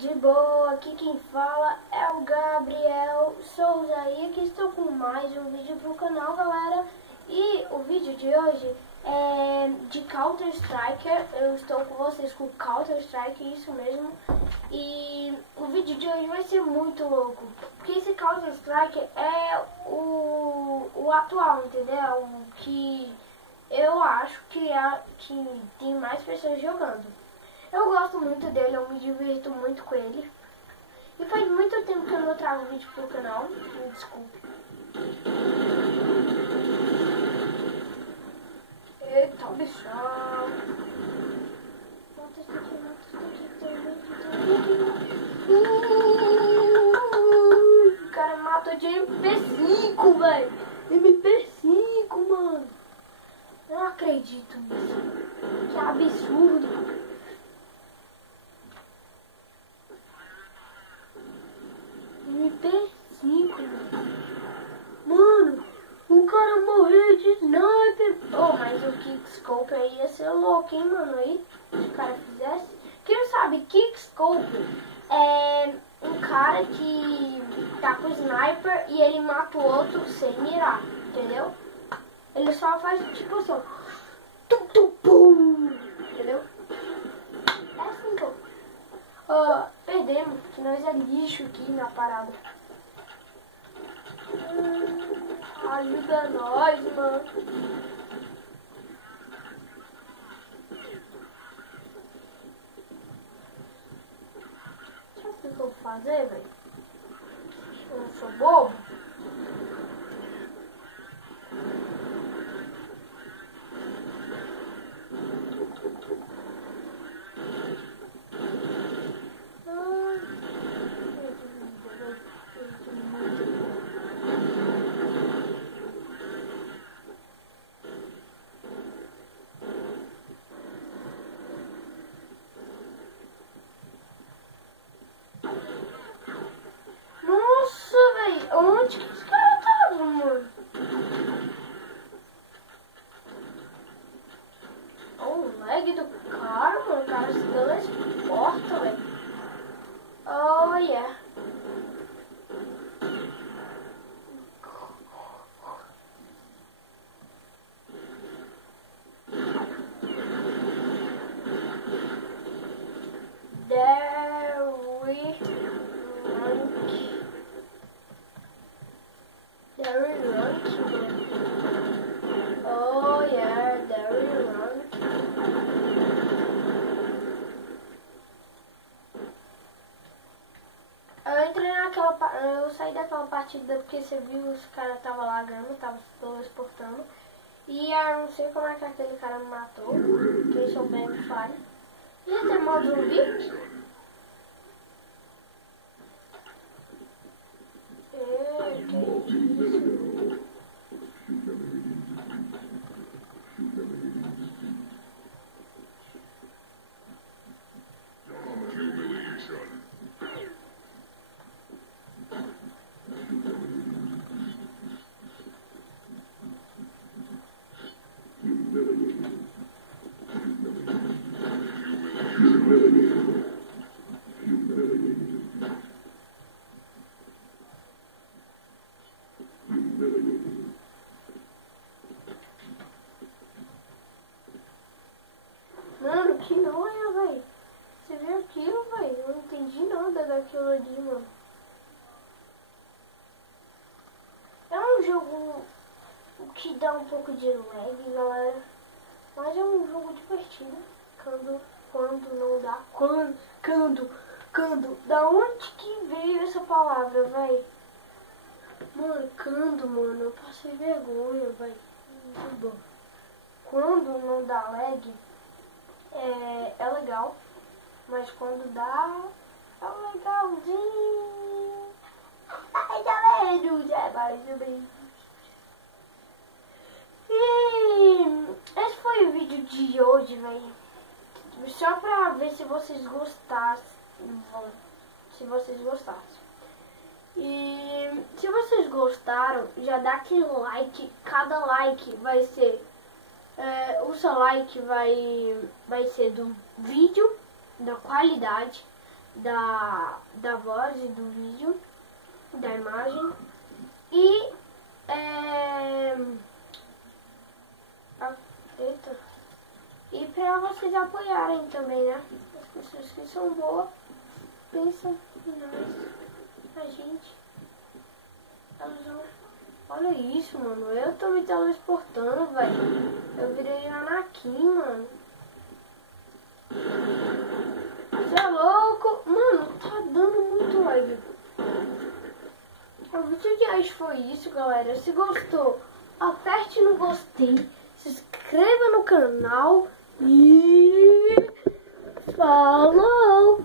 de boa, aqui quem fala é o Gabriel Souza e aqui estou com mais um vídeo pro canal, galera. E o vídeo de hoje é de Counter Strike. Eu estou com vocês com Counter Strike, isso mesmo. E o vídeo de hoje vai ser muito louco, porque esse Counter Strike é o atual, entendeu? O que eu acho que tem mais pessoas jogando. Eu gosto muito dele, eu me divirto muito com ele. E faz muito tempo que eu não trago vídeo pro canal, me desculpe. Eita, bichão. O cara matou de MP5, velho. MP5, mano. Eu não acredito nisso. Que absurdo. MP5, mano, o cara morreu de sniper. Oh, mas o Kickscope aí ia ser louco, hein, mano, aí, se o cara fizesse. Quem não sabe, Kickscope é um cara que tá com sniper e ele mata o outro sem mirar, entendeu? Ele só faz tipo assim, tum, tum, pum, entendeu? É assim, pô. Perdemos, que nós é lixo aqui na parada. Ajuda nós, mano. Sabe o que eu vou fazer, velho? Eu não sou bobo. Onde que os caras estavam, mano? O lag do cara, mano. O cara se teleporta, velho. Oh, yeah. Oh yeah, there we run. Eu saí daquela partida porque você viu os caras estavam lagando, estavam se teleportando. E eu não sei como é que aquele cara me matou. Quem souber me fale. E até modo zumbi? Que isso? Mano, que noia, velho. Você viu aquilo, velho? Eu não entendi nada daquilo ali, mano. É um jogo que dá um pouco de lag, galera. Mas é um jogo divertido. Quando não dá. Quando. Da onde que veio essa palavra, velho? Mano, mano. Eu passei vergonha, velho. Quando não dá lag, é legal. Mas quando dá, é legalzinho. Mais ou menos, é mais ou menos. E esse foi o vídeo de hoje, velho. Só pra ver se vocês gostassem. E se vocês gostaram, já dá aquele like. Cada like vai ser... o seu like vai ser do vídeo, da qualidade, da voz e do vídeo, da imagem. E e para vocês apoiarem também, né? As pessoas que são boas pensam em nós, a gente. Olha isso, mano. Eu tô me teletransportando, velho. Eu virei Anakin, mano. Você é louco? Mano, tá dando muito like. O vídeo de hoje foi isso, galera. Se gostou, aperte no gostei, se inscreva no canal e falou!